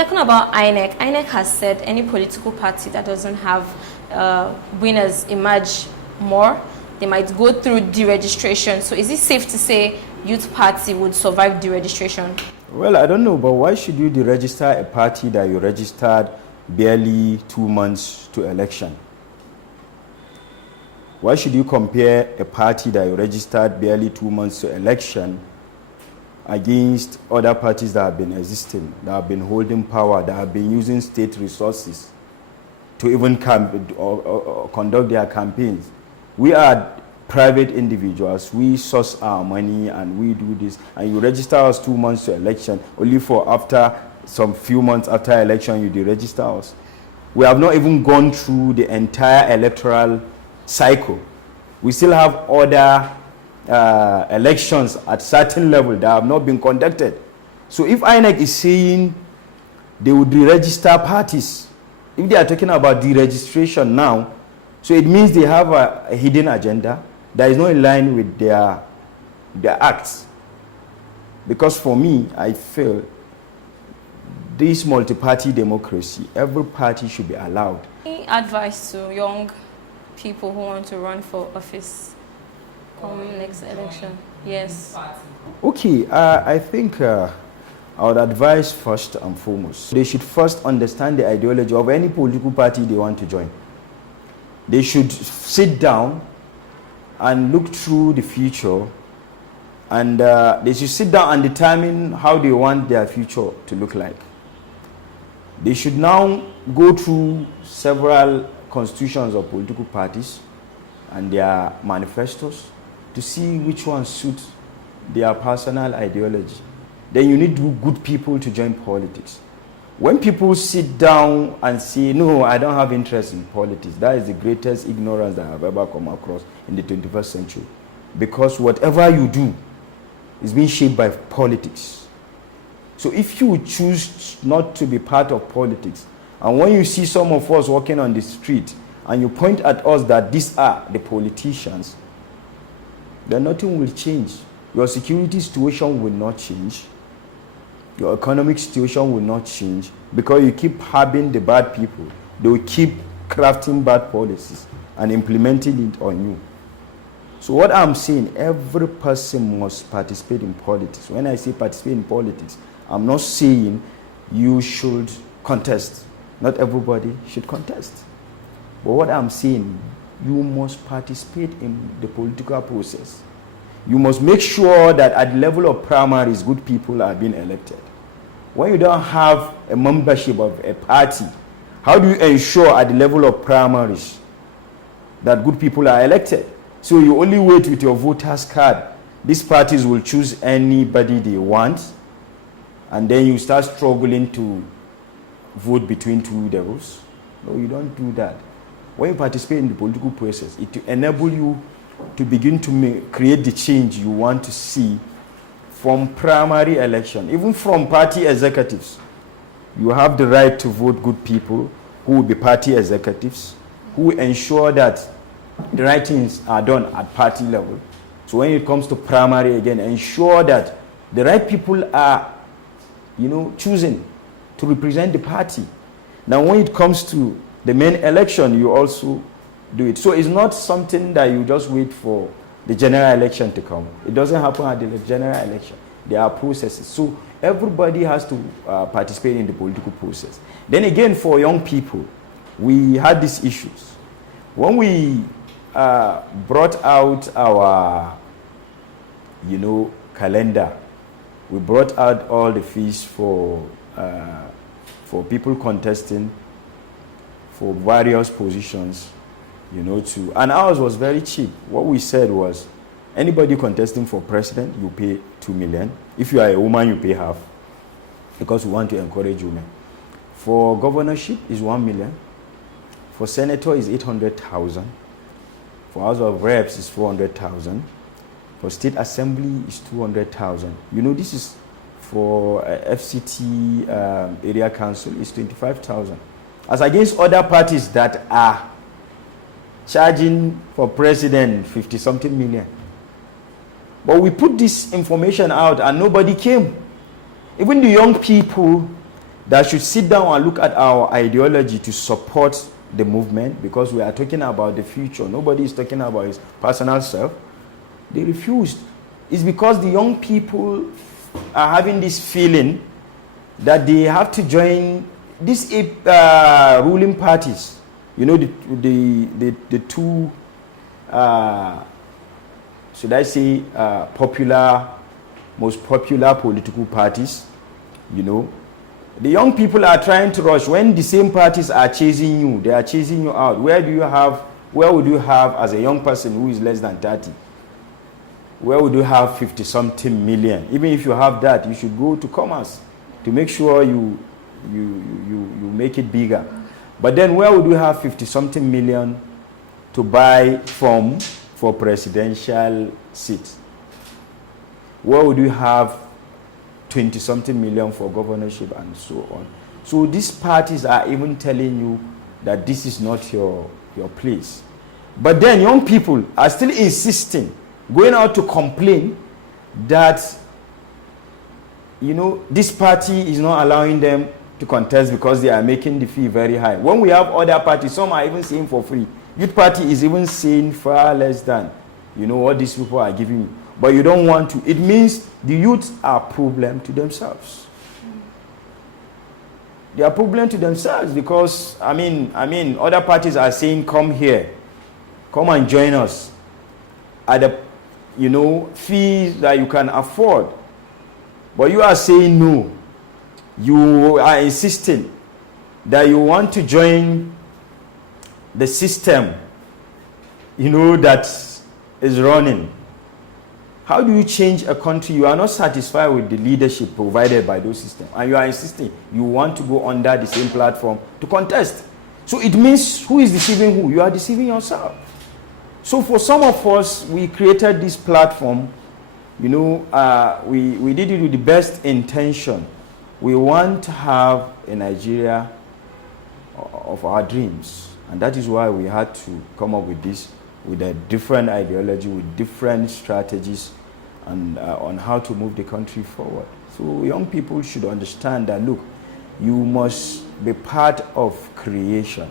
talking about INEC. INEC has said any political party that doesn't have winners emerge more, they might go through deregistration. So is it safe to say Youth Party would survive deregistration? Well, I don't know, but why should you deregister a party that you registered barely 2 months to election? Why should you compare a party that you registered barely 2 months to election against other parties that have been existing, that have been holding power, that have been using state resources to even conduct their campaigns? We are private individuals. We source our money and we do this. And you register us 2 months to election, only for after some few months after election you deregister us. We have not even gone through the entire electoral cycle. We still have other elections at certain level that have not been conducted. So if INEC is saying they would deregister parties, if they are talking about deregistration now, so it means they have a hidden agenda that is not in line with their acts. Because for me, I feel this multi-party democracy, every party should be allowed. Any advice to young people who want to run for office come next election? Yes. Okay, I think I would advise first and foremost, they should first understand the ideology of any political party they want to join. They should sit down and look through the future, and they should sit down and determine how they want their future to look like. They should now go through several constitutions of political parties and their manifestos to see which one suits their personal ideology. Then you need good people to join politics. When people sit down and say, no, I don't have interest in politics, that is the greatest ignorance that I have ever come across in the 21st century. Because whatever you do is being shaped by politics. So if you choose not to be part of politics, and when you see some of us walking on the street and you point at us that these are the politicians, then nothing will change. Your security situation will not change. Your economic situation will not change, because you keep having the bad people. They will keep crafting bad policies and implementing it on you. So what I'm saying, every person must participate in politics. When I say participate in politics, I'm not saying you should contest. Not everybody should contest. But what I'm saying, you must participate in the political process. You must make sure that at the level of primaries, good people are being elected. When you don't have a membership of a party, how do you ensure at the level of primaries that good people are elected? So you only wait with your voter's card. These parties will choose anybody they want, and then you start struggling to vote between two devils. No, you don't do that. When you participate in the political process, it will enable you to begin to create the change you want to see from primary election, even from party executives. You have the right to vote good people who will be party executives, who will ensure that the right things are done at party level. So when it comes to primary, again, ensure that the right people are, chosen to represent the party. Now, when it comes to the main election, you also do it. So it's not something that you just wait for the general election to come. It doesn't happen at the general election. There are processes. So everybody has to participate in the political process. Then again, for young people, we had these issues. When we brought out our, calendar, we brought out all the fees for people contesting for various positions, and ours was very cheap. What we said was, anybody contesting for president, you pay 2 million. If you are a woman, you pay half, because we want to encourage women. For governorship is 1 million. For senator is 800,000. For House of Reps is 400,000. For state assembly is 200,000. This is for FCT area council is 25,000. As against other parties that are charging for president 50-something million. But we put this information out and nobody came. Even the young people that should sit down and look at our ideology to support the movement, because we are talking about the future. Nobody is talking about his personal self. They refused. It's because the young people are having this feeling that they have to join these ruling parties. You know, the two, should I say, most popular political parties. You know, the young people are trying to rush when the same parties are chasing you. They are chasing you out. Where would you have, as a young person who is less than 30, where would you have 50-something million? Even if you have that, you should go to commerce to make sure you make it bigger. But then where would you have 50-something million to buy for presidential seats? Where would you have 20-something million for governorship and so on? So these parties are even telling you that this is not your place. But then young people are still insisting, going out to complain that, you know, this party is not allowing them to contest because they are making the fee very high. When we have other parties, some are even saying for free. Youth Party is even saying far less than, you know, what these people are giving you. But you don't want to. It means the youths are a problem to themselves. They are a problem to themselves because, I mean, other parties are saying, come here, come and join us at the, you know, fees that you can afford. But you are saying no. You are insisting that you want to join the system, you know, that is running. How do you change a country? You are not satisfied with the leadership provided by those systems, and you are insisting you want to go under the same platform to contest. So it means who is deceiving who? You are deceiving yourself. So for some of us, we created this platform. You know, we did it with the best intention. We want to have a Nigeria of our dreams. And that is why we had to come up with this, with a different ideology, with different strategies, and on how to move the country forward. So young people should understand that, look, you must be part of creation.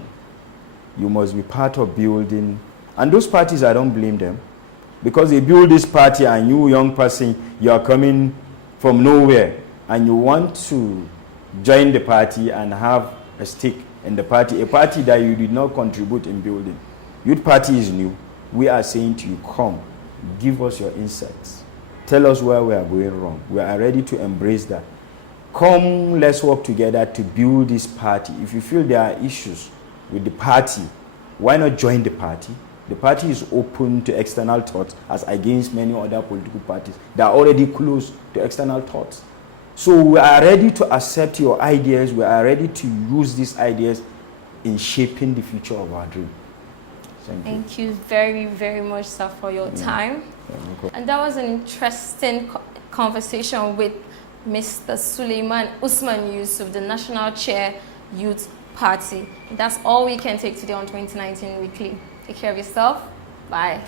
You must be part of building. And those parties, I don't blame them. Because they build this party and you, young person, you are coming from nowhere and you want to join the party and have a stake in the party, a party that you did not contribute in building. Youth Party is new. We are saying to you, come, give us your insights. Tell us where we are going wrong. We are ready to embrace that. Come, let's work together to build this party. If you feel there are issues with the party, why not join the party? The party is open to external thoughts, as against many other political parties that are already close to external thoughts. So we are ready to accept your ideas. We are ready to use these ideas in shaping the future of our dream. Thank you very, very much, sir, for your time. And that was an interesting conversation with Mr. Suleiman Usman Yusuf, the National Chair, Youth Party. That's all we can take today on 2019 Weekly. Take care of yourself. Bye.